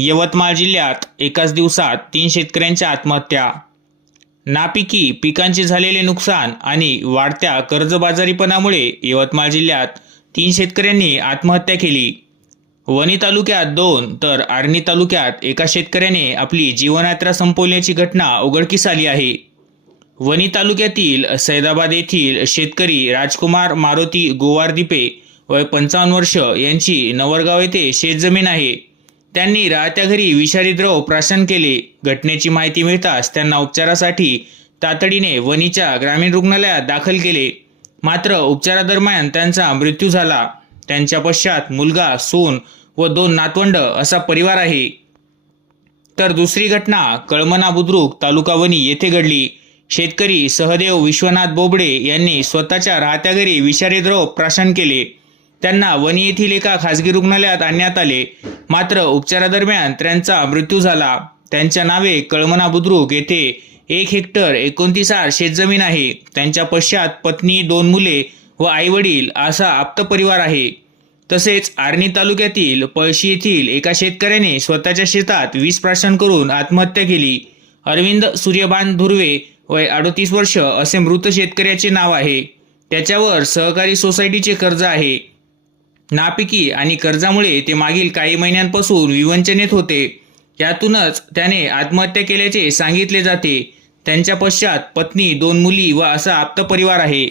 यवतमाळ जिल्ह्यात एकाच दिवसात 3 शेतकऱ्यांच्या आत्महत्या. नापिकी पिकांचे झालेले नुकसान आणि वाढत्या कर्जबाजारीपणामुळे यवतमाळ जिल्ह्यात 3 शेतकऱ्यांनी आत्महत्या केली. वणी तालुक्यात 2 तर आर्णी तालुक्यात एका शेतकऱ्याने आपली जीवनयात्रा संपवल्याची घटना उघडकीस आली आहे. वणी तालुक्यातील सैदाबाद येथील शेतकरी राजकुमार मारुती गोवारदीपे वय 55 वर्ष यांची नवरगाव येथे शेतजमीन आहे. त्यांनी राहत्या घरी विषारी द्रव प्राशन केले. घटनेची माहिती मिळताच त्यांना उपचारासाठी तातडीने वणीच्या ग्रामीण रुग्णालयात दाखल केले. मात्र उपचारादरम्यान त्यांचा मृत्यू झाला. त्यांच्या पश्चात मुलगा, सून व 2 नातवंड असा परिवार आहे. तर दुसरी घटना कळमना बुद्रुक तालुका वणी येथे घडली. शेतकरी सहदेव विश्वनाथ बोबडे यांनी स्वतःच्या राहत्या घरी विषारी द्रव प्राशन केले. त्यांना वणी येथील एका खासगी रुग्णालयात आणण्यात आले. मात्र उपचारादरम्यान त्यांचा मृत्यू झाला. त्यांच्या नावे कळमना बुद्रुक येथे 1 हेक्टर 29 आर शेतजमीन आहे. त्यांच्या पश्चात पत्नी, 2 मुले व आईवडील असा आप्त परिवार आहे. तसेच आर्णी तालुक्यातील पळशी येथील एका शेतकऱ्याने स्वतःच्या शेतात विष प्राशन करून आत्महत्या केली. अरविंद सूर्यबान धुर्वे वय 38 वर्ष असे मृत शेतकऱ्याचे नाव आहे. त्याच्यावर सहकारी सोसायटीचे कर्ज आहे. नापिकी आणि कर्जामुळे ते मागील काही महिन्यांपासून विवंचनेत होते. यातूनच त्याने आत्महत्या केल्याचे सांगितले जाते. त्यांच्या पश्चात पत्नी, 2 मुली व असा आप्त परिवार आहे.